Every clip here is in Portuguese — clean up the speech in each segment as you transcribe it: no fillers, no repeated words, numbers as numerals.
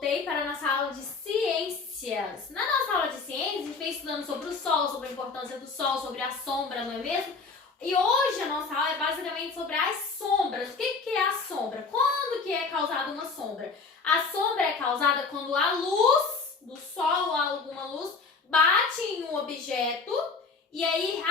voltei para a nossa aula de ciências. Na nossa aula de ciências, a gente veio estudando sobre o sol, sobre a importância do sol, sobre a sombra, não é mesmo? E hoje a nossa aula é basicamente sobre as sombras. O que é a sombra? Quando que é causada uma sombra? A sombra é causada quando a luz do sol ou alguma luz bate em um objeto e aí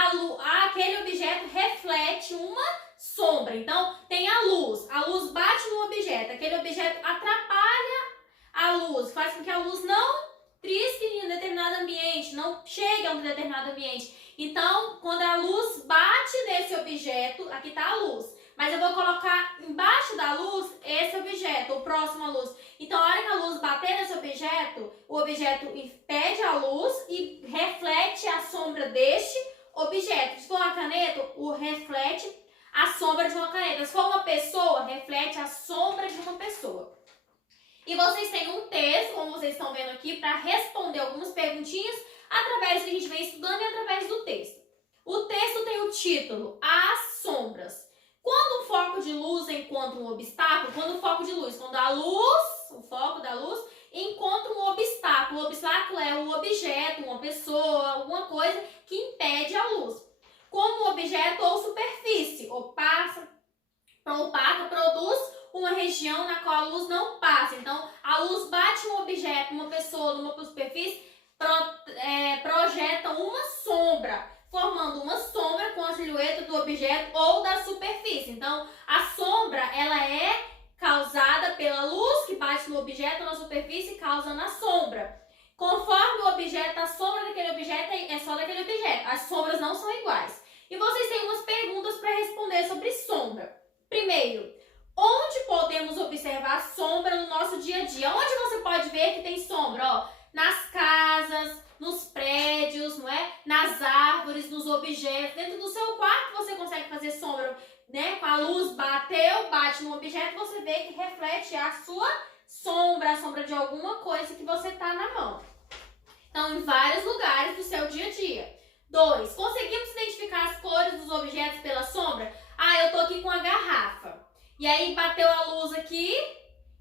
aquele objeto reflete uma sombra. Então, tem a luz bate no objeto, aquele objeto atrapalha a luz, faz com que a luz não trisque em um determinado ambiente, não chegue a um determinado ambiente. Então, quando a luz bate nesse objeto, aqui está a luz, mas eu vou colocar embaixo da luz esse objeto, o próximo à luz. Então, a hora que a luz bater nesse objeto, o objeto impede a luz e reflete a sombra deste objeto. Se for uma caneta, reflete a sombra de uma caneta. Se for uma pessoa, reflete a sombra de uma pessoa. E vocês têm um texto, como vocês estão vendo aqui, para responder algumas perguntinhas através do que a gente vem estudando e através do texto. O texto tem o título As Sombras. Quando um foco de luz encontra um obstáculo, quando a luz, o foco da luz, encontra um obstáculo. O obstáculo é um objeto, uma pessoa, alguma coisa que impede a luz. Como objeto ou superfície, opaca, produz uma região na qual a luz não passa. Então, a luz bate em um objeto, uma pessoa, numa superfície, projeta uma sombra, formando uma sombra com a silhueta do objeto ou da superfície. Então, a sombra, ela é causada pela luz que bate no objeto ou na superfície, causando a sombra. Conforme o objeto, a sombra daquele objeto é só daquele objeto. As sombras não são iguais. E vocês têm umas perguntas para responder sobre sombra. Primeiro, onde podemos observar sombra no nosso dia a dia? Onde você pode ver que tem sombra? Ó, nas casas, nos prédios, não é? Nas árvores, nos objetos. Dentro do seu quarto você consegue fazer sombra, né? Com a luz bate no objeto, você vê que reflete a sua sombra, a sombra de alguma coisa que você tá na mão. Então, em vários lugares do seu dia a dia. 2. Conseguimos identificar as cores dos objetos pela sombra? Eu tô aqui com a garrafa. E aí bateu a luz aqui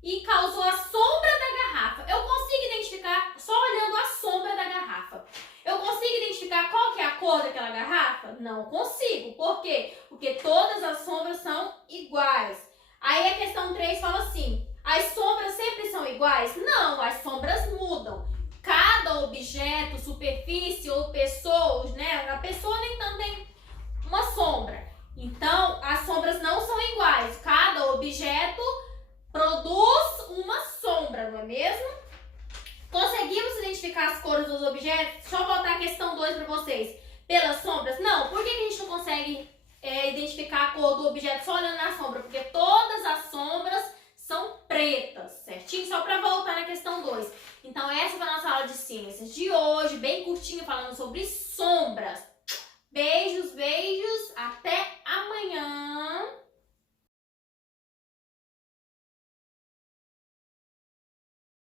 e causou a sombra da garrafa. Eu consigo identificar só olhando a sombra da garrafa. Eu consigo identificar qual que é a cor daquela garrafa? Não consigo. Por quê? Porque todas as sombras são iguais. Aí a questão 3 fala assim, as sombras sempre são iguais? Não, as sombras mudam. Cada objeto, superfície ou pessoas, né? A pessoa nem tanto tem uma sombra. Então, as sombras não são iguais. Cada objeto produz uma sombra, não é mesmo? Conseguimos identificar as cores dos objetos? Deixa eu botar a questão 2 para vocês. Pelas sombras? Não. Por que a gente não consegue identificar a cor do objeto só olhando na sombra? Porque todas as sombras são pretas, certinho? Só para voltar na questão 2. Então, essa foi a nossa aula de ciências de hoje, bem curtinha, falando sobre sombras.